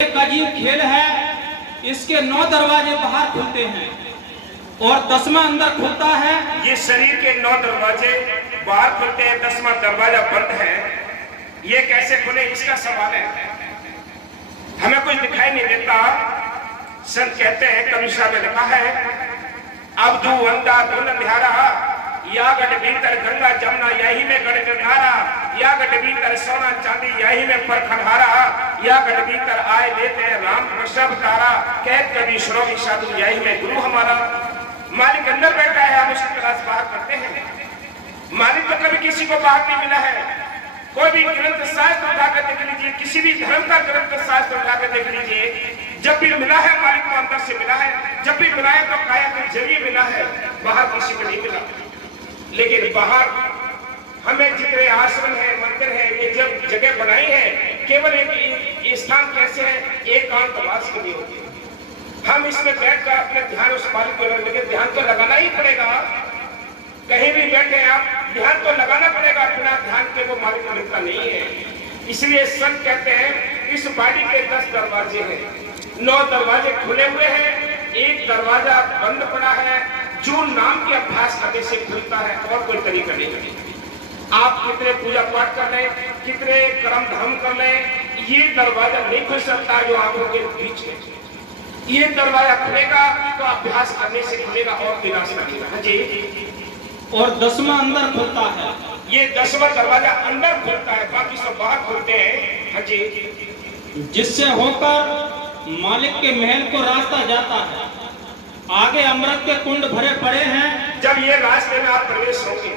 एक अजीब खेल है। इसके 9 दरवाजे बाहर खुलते हैं और 10वां अंदर खुलता है। ये शरीर के 9 दरवाजे बाहर खुलते हैं, 10वां दरवाजा बंद है। ये कैसे खुले, इसका सवाल है। हमें कुछ दिखाई नहीं देता। संत कहते हैं, कवि साहब ने लिखा है, अब दू अंधा धुन अंधियारा, या गढ़ भीतर गंगा जमुना यही में गढ़ गंगारा, या गढ़ भीतर सोना चांदी यही में परखंडारा, या गढ़ भीतर आए लेते हैं राम वृषभ तारा, कैद कभी श्रोवी साधु यही में गुरु हमारा। मालिक अंदर बैठा है, हम उसकी तलाश बाहर करते हैं। मालिक तो कभी किसी को बाहर नहीं मिला है। कोई भी ग्रंथ शास्त्र उठाकर देख लीजिए, किसी भी धर्म का ग्रंथ शास्त्र उठाकर देख लीजिए, जब भी मिला है मालिक को अंदर से मिला है। जब भी मिला है तो काया के जरिए मिला है, बाहर किसी को नहीं मिला। लेकिन बाहर हमें जितने आश्रम है, मंदिर है, ये जब जगह बनाई है, केवल एक स्थान कैसे है, एकांतवास के लिए होती है। हम इसमें बैठकर अपने ध्यान उस मालिक को लगे, ध्यान तो लगाना ही पड़ेगा। कहीं भी बैठे आप, ध्यान तो लगाना पड़ेगा। बिना ध्यान के वो मालिक को मिलता नहीं है। इसलिए संत कहते हैं, इस बाड़ी के 10 दरवाजे हैं, 9 दरवाजे खुले हुए हैं, एक दरवाजा बंद पड़ा है, जो नाम के अभ्यास करने से खुलता है, और कोई तरीका नहीं। आप कितने पूजा पाठ कर लें, कितने कर्म धर्म कर लें, ये दरवाजा नहीं खुल सकता जो आंखों के बीच है। ये दरवाजा खुलेगा तो अभ्यास करने से खुलेगा और विनाश लगेगा। हाँ जी। और 10वां अंदर खुलता है। ये 10वां दरवाजा अंदर खुलता है, बाकी सब बाहर खुलते हैं। हाँ जी। जिससे होकर मालिक के महल को रास्ता जाता है। आगे अमृत के कुंड भरे पड़े हैं। जब ये रास्ते में आप प्रवेश होंगे,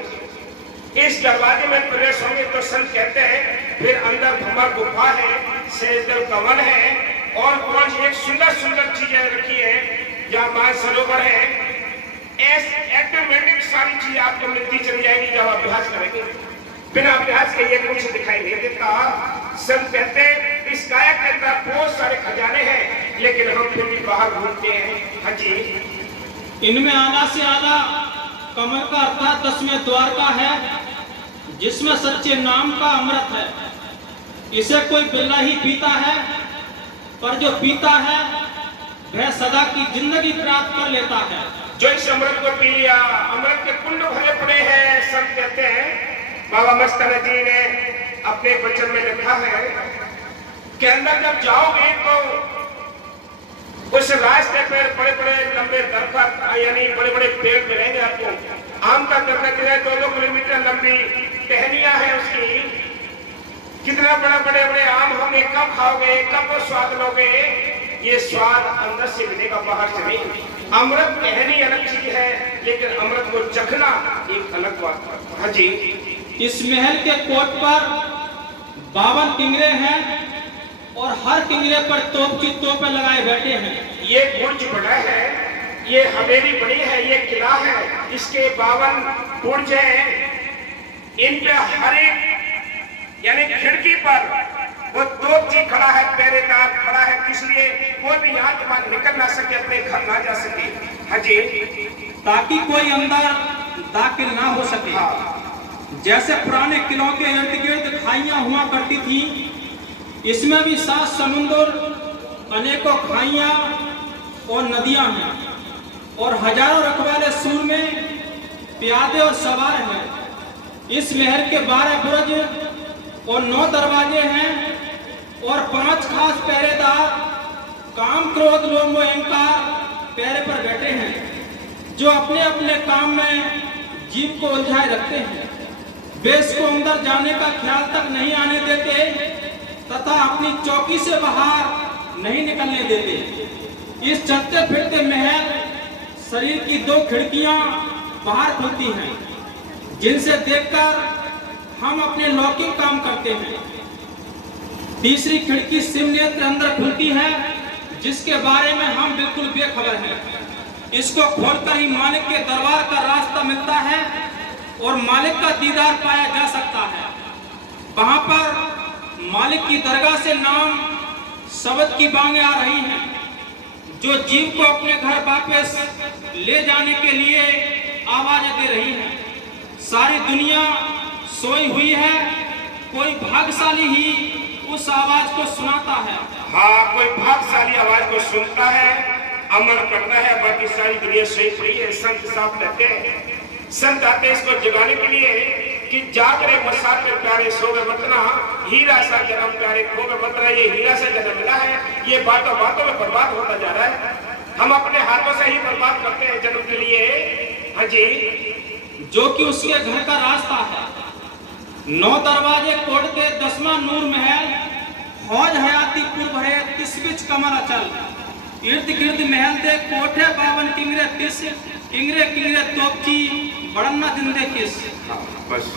इस दरवाजे में प्रवेश होंगे, तो संत कहते हैं, फिर अंदर भ्रमर गुफा है, शेषदेव कमल है, और कौन एक सुंदर सुंदर चीजें रखी है, जहाँ मानसरोवर है। ऑटोमेटिक सारी चीजें आपको मिलती चली जाएगी जब अभ्यास करेंगे। बिना अभ्यास के ये कुछ दिखाई नहीं देता। संत कहते हैं, इस काया के अंदर बहुत सारे खजाने हैं, लेकिन हम फिर भी बाहर घूमते हैं। हाँ जी। इनमें आला से आला कमल का अर्थात 10वें द्वार का है, जिसमें सच्चे नाम का अमृत है। इसे कोई बिल्ला ही पीता है, पर जो पीता है वह सदा की जिंदगी प्राप्त कर लेता है। जो इस अमृत को पी लिया, अमृत के कुंड भरे पड़े हैं। संत कहते हैं, बाबा मस्ताना जी ने अपने वचन में लिखा है कि अंदर जब जाओगे तो उस रास्ते पर बड़े बड़े लंबे दरख्त, यानी बड़े बड़े पेड़ मिलेंगे आपको। आम का दरख्त जो है 2-2 किलोमीटर लंबी टहनियां है उसकी। कितना बड़े बड़े बड़े आम होंगे, कब खाओगे, कब वो स्वाद लोगे। ये स्वाद अंदर से मिलेगा, बाहर से नहीं। अमृत टहनी अलग चीज है, लेकिन अमृत को चखना एक अलग बात है। हाँ जी। इस महल के कोट पर 52 किंगरे हैं, और हर किंगरे पर तोप की तोपें लगाए बैठे हैं। ये बुर्ज बड़ा है, ये हवेली बड़ी है, ये किला है, इसके 52 बुर्ज हैं। इन पे हर एक यानी खिड़की पर वो तोपची खड़ा है, पहरेदार खड़ा है, इसलिए कोई भी यहाँ के बाद निकल ना सके, अपने घर ना जा सके। हाँ जी। ताकि कोई अंदर दाखिल ना हो सके। हाँ। जैसे पुराने किलों के इर्द गिर्द खाइयां हुआ करती थी, इसमें भी 7 समुद्र, अनेकों खाइयां और नदियां हैं, और हजारों रखवाले सूर में प्यादे और सवार हैं। इस महल के 12 बुर्ज और 9 दरवाजे हैं, और 5 खास पहरेदार काम क्रोध लोभ मोह अहंकार पहरे पर बैठे हैं, जो अपने अपने काम में जीव को उलझाए रखते हैं। वे इसको अंदर जाने का ख्याल तक नहीं आने देते, तथा अपनी चौकी से बाहर नहीं निकलने देते। इस चलते फिरते महल शरीर की 2 खिड़कियां बाहर खुलती हैं, जिनसे देखकर हम अपने लौकिक काम करते हैं। तीसरी खिड़की सिमनेत्र अंदर खुलती है, जिसके बारे में हम बिल्कुल बेखबर हैं। इसको खोलकर ही मालिक के दरबार का रास्ता मिलता है, और मालिक का दीदार पाया जा सकता है। वहां पर मालिक की दरगाह से नाम शब्द की बांगें आ रही हैं, जो जीव को अपने घर वापस ले जाने के लिए आवाजें दे रही हैं। सारी दुनिया सोई हुई है, कोई भाग्यशाली ही उस आवाज को सुनाता है। हाँ, कोई भागशाली आवाज को सुनता है, अमल करता है, बाकी सारी दुनिया सोई पड़ी है। संत साहब कहते हैं, संत आते हैं इसको जगाने के लिए कि जागरे मुसाफिर प्यारे सोवे मतना, हीरा सा जन्म प्यारे खोवे मतना। ये हीरा सा जन्म मिला है, ये बातों बातों में बर्बाद होता जा रहा है। हम अपने हाथों से ही बर्बाद करते हैं जन्म के लिए। हाँ जी, जो कि उसके घर का रास्ता है। 9 दरवाजे कोट के 10वां नूर महल, फौज हयाती पूर्व है 30 बिच कमर अचल। इर्द गिर्द महल दे कोठे 52 किंगरे 30, किंगरे किंगरे तोपची बड़न्ना जिंदे किस। बस